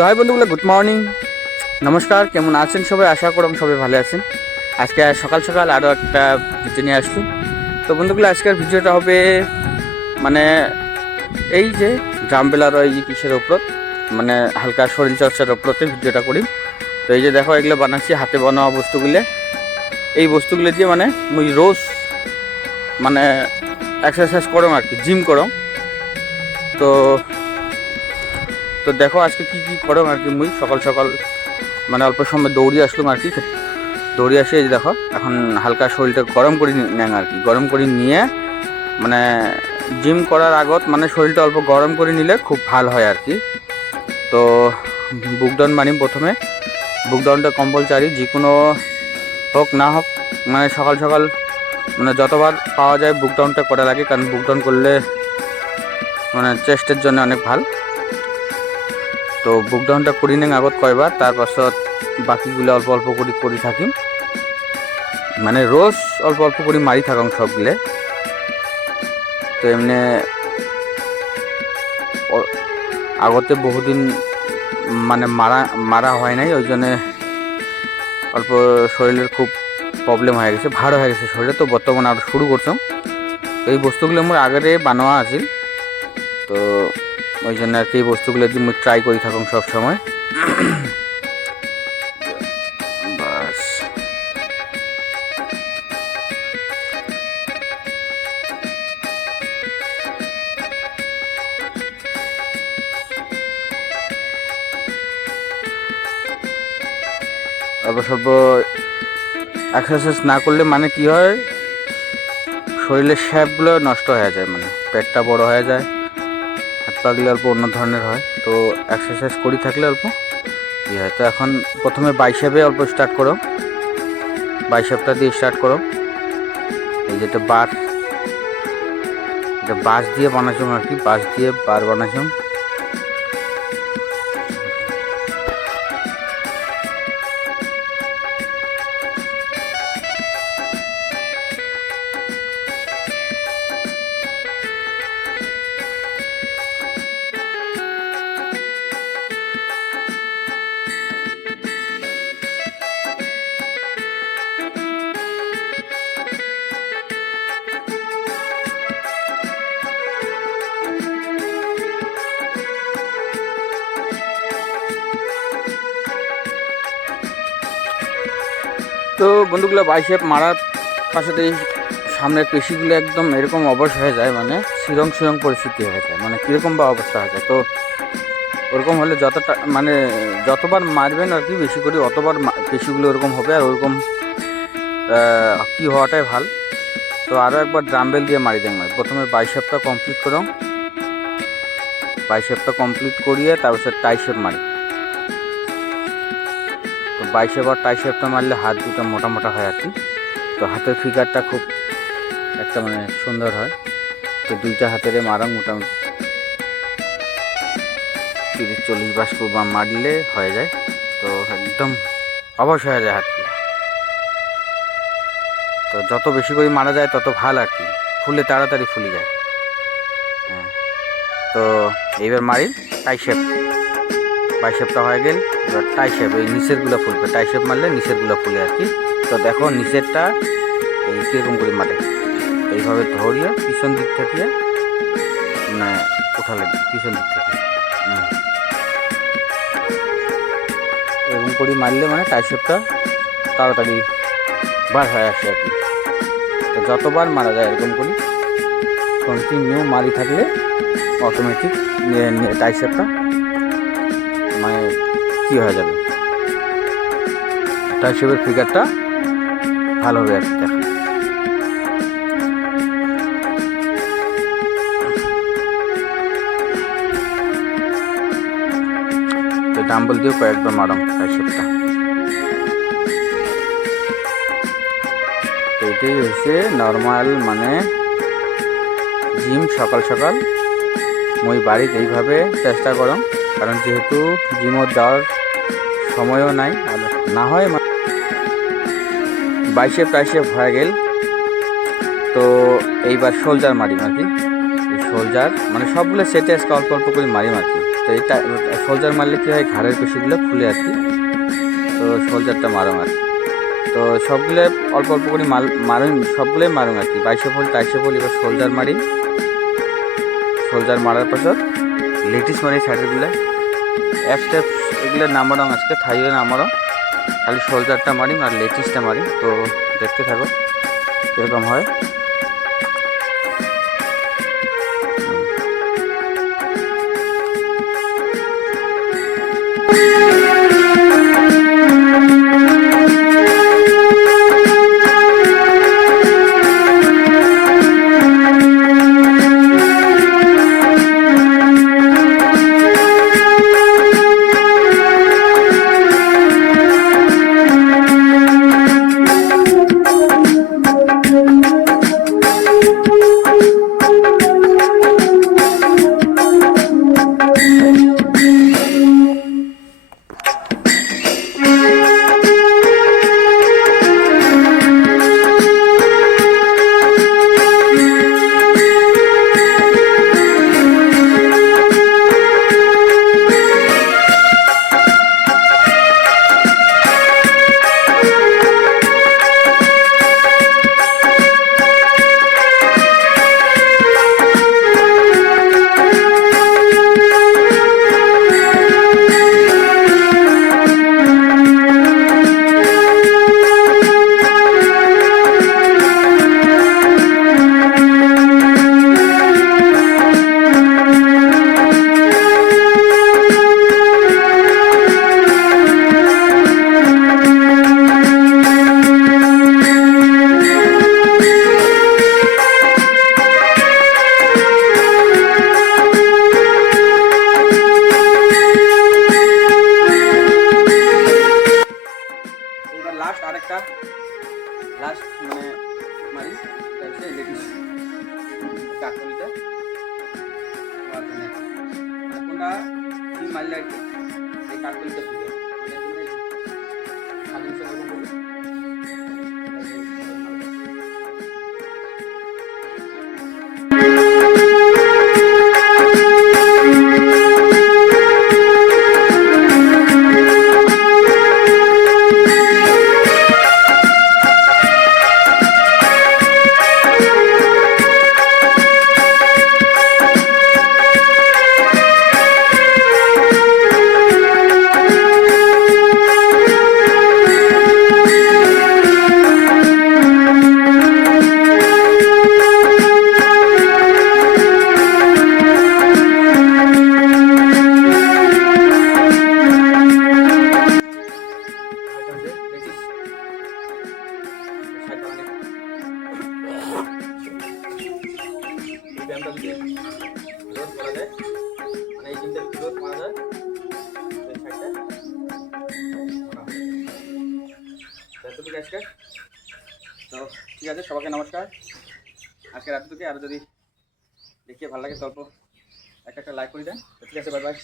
তো হাই বন্ধুগুলো, good morning, নমস্কার। কেমন আছেন সবাই? আশা করলাম সবাই ভালো আছেন। আজকে সকাল সকাল আরও একটা ভিডিও নিয়ে আসলাম। তো বন্ধুগুলো, আজকের ভিডিওটা হবে মানে এই যে ড্রামবেলার ওই যে কিসের ওপর, মানে হালকা শরীর চর্চার ওপরতে ভিডিওটা করি। তো এই যে দেখো, এগুলো বানাচ্ছি হাতে বানাওয়া বস্তুগুলো। এই বস্তুগুলো দিয়ে মানে মুই রোজ মানে এক্সারসাইজ করম আর কি, জিম করম। তো তো দেখো আজকে কি কি করম আর কি। মুই সকাল সকাল মানে অল্প সময় দৌড়িয়ে আসলাম আর কি। দৌড়ে আসে এই দেখো, এখন হালকা শরীরটা গরম করে নেন আর কি। গরম করে নিয়ে মানে জিম করার আগত মানে শরীরটা অল্প গরম করে নিলে খুব ভালো হয় আর কি। তো বুক ডাউন মানি প্রথমে, বুক ডাউনটা কম্পালসারি, যে কোনো হোক না হোক মানে সকাল সকাল মানে যতবার পাওয়া যায় বুক ডাউনটা করা লাগে, কারণ বুক ডাউন করলে মানে চেস্টের জন্য অনেক ভালো। তো বুক ডাউনটা করি নেন আগত কয়বার, তারপাছত বাকিগুলো অল্প অল্প করে থাকি, মানে রোজ অল্প অল্প করে মারি থাকুন সবগুলো। তো এমনি আগতে বহুদিন মানে মারা হয় নাই, ওই জন্যে অল্প শরীরের খুব প্রবলেম হয়ে গেছে, ভার হয়ে গেছে শরীরে। তো বর্তমানে আরও শুরু করতাম। তো এই বস্তুগুলো আমার আগেরে বানোয়া আছিল, তো ওই জন্য আর কি এই বস্তুগুলো দিয়ে আমি ট্রাই করি থাকুন সব সময়। বাস অল্প স্বল্প এক্সারসাইজ না করলে মানে কি হয়, শরীরের শেপগুলো নষ্ট হয়ে যায়, মানে পেটটা বড় হয়ে যায়, হাত পাগুলো অল্প অন্য ধরনের হয়। তো এক্সারসাইজ করি থাকলে অল্প কী হয়। তো এখন প্রথমে বাইসেপে অল্প স্টার্ট করো, বাইসেপটা দিয়ে স্টার্ট করো। এই যেটা বার, এটা বাঁশ দিয়ে বানাচ্ছ আর কি, বাঁশ দিয়ে বার বানাচ্ছ। তো বন্ধুগুলো, বাইসেপ মারার পাশে সামনের পেশিগুলো একদম এরকম অবশ হয়ে যায়, মানে শিরং পরিস্থিতি হয়ে যায়, মানে কীরকম বা অবস্থা হয়ে যায়। তো ওরকম হলে যতটা মানে যতবার মারবেন আর কি বেশি করে, অতবার পেশিগুলো ওরকম হবে, আর ওরকম কি হওয়াটাই ভালো। তো আরও একবার ড্রাম্বেল দিয়ে মারি দেন। প্রথমে বাইসেপটা কমপ্লিট করো, বাইসেপটা কমপ্লিট করিয়ে তারপর টাইসেপ মারি। তো বাইসেপ আর টাইসেপটা মারলে হাত দুটো মোটা মোটা হয় আর কি। তো হাতের ফিগারটা খুব একটা মানে সুন্দর হয়। তো দুইটা হাতের মারা মোটামুটি 30-40 মারলে হয়ে যায়। তো একদম অবশ হয়ে যায় হাতগুলো। তো যত বেশি করে মারা যায় তত ভালো আর কি, ফুলে তাড়াতাড়ি ফুলে যায়। হ্যাঁ, তো এইবার মারি টাইসেপ। বাইসেপটা হয়ে গেল, এবার টাইসেপ, এই নিচেরগুলো ফুলবে। টাইসেপ মারলে নিচেরগুলো ফুলে আর কি। তো দেখো নিচেরটা এই কীরকম করে মারে, এইভাবে ধরিয়ে পিছন দিক থেকে মানে উঠালে, পিছন দিক থেকে এরকম করে মারলে মানে টাইসেপটা তাড়াতাড়ি বার হয়ে আসে আর কি। তো যতবার মারা যায় এরকম করি কন্টিনিউ মারি থাকলে অটোমেটিক টাইসেপটা মানে কী হয়ে যাবে, টাইসেপের ফিগারটা ভালো হবে আর কি। দেখা তো ডাম্বল দিয়েও কয়েকবার মারাম টাইসেপটা। তো এটাই হচ্ছে নর্মাল মানে জিম সকাল সকাল মই বাড়িতে এইভাবে চেষ্টা করো, কারণ যেহেতু জিমত যাওয়ার সময়ও নাই, আর না হয় বাইসেপ টাইসেপ হয়ে গেল। তো এইবার শোল্ডার মারি আর কি। এই শোলজার, মানে সবগুলো সেটে আজকে অল্প অল্প করে মারি আর কি। তো এটা শোলজার মারলে কী হয়, ঘাড়ের পেশিগুলো ফুলে আর কি। তো শোলজারটা মারুম আর কি। তো সবগুলো অল্প অল্প করে মারুন, সবগুলোই মারুন আর কি। 2200 ভোল্ট 2300 ভোল্ট। এবার শোলজার মারি, শোলজার মারার পর লেটিস মারি সাইডেরগুলো। এক স্টেপ এগুলো নামারং আজকে, থাইওয়ে নামারং, খালি শোলজারটা মারি আর লেটিসটা মারি। তো দেখতে থাকো কীরকম হয়। লাস্ট আরেকটা লাস্ট মানে মারি, লেডিস কাকুরিটা কোনটা মারলে আর কি এই কাকুরিটা শুধু ব্যায়ামটা যদি রোধ করা যায়, মানে এই জিনিসটা রোধ করা যায়, এই সাইডটা এতটুকু আজকে। তো ঠিক আছে, সবাইকে নমস্কার। আজকে রাতটুকু আরও যদি দেখিয়ে ভালো লাগে তো অল্প একটা লাইক করে দেন। তো ঠিক আছে, বাই বাই।